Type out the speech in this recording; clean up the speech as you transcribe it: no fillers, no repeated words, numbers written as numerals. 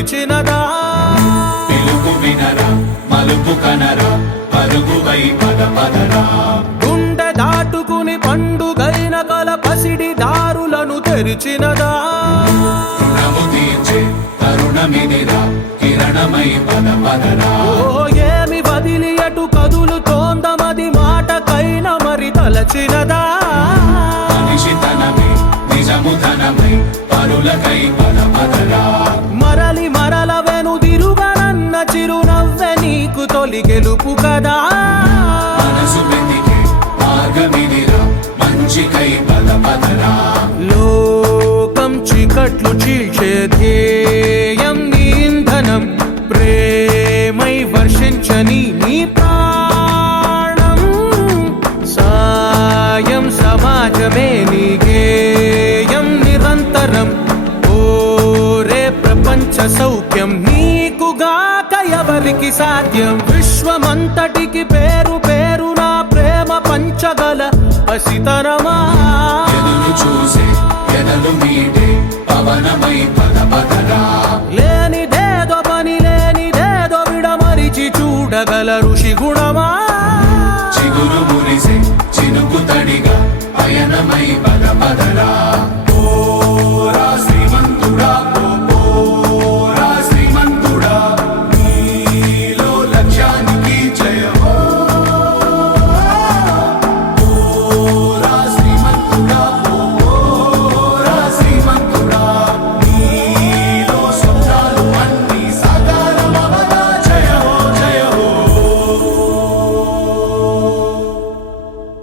పిలిచినదా పిలుపు వినరా మలుపు కనరా పరుగువై పద పదరా గుండె దాటుకుని పండుగైన కల పసిడి దారులను తెరిచినదా రుణము తీర్చే తరుణమిదిరా కిరణమై పద పదరా ఓ ఏమి వదిలి అటు కదులుతోందమది మాటకైన మరి తలచినదా మనిషితనమై నిజముతనమై పరులకై పద పదరా మరలి మరల వెనుదిరుగనన్న చిరునవ్వె నీకు తొలి గెలుపు కదా మనసు వెతికే మార్గమిదిరా మంచికై పద పదరా లోకం చీకట్లు చీల్చే ధ్యేయం నీ ఇంధనం ప్రేమై వర్షించని నీ ప్రాణం సాయం సమాజమే నీ గేయం నిరంతరం ఓరే ప్రపంచ సౌఖ్యం నీకుగాక ఎవరికి సాధ్యం విశ్వమంతటికి పేరు పేరు నా ప్రేమ పంచగల పసితరమా ఎదురు చూసే ఎదలు మీటే పవనమై పద పదరా లేనిదేదో పని లేనిదేదో విడమరిచి చూడగల ఋషి గుణమా చిగురు మురిసే చినుకు తడిగా పయనమై పద పదరా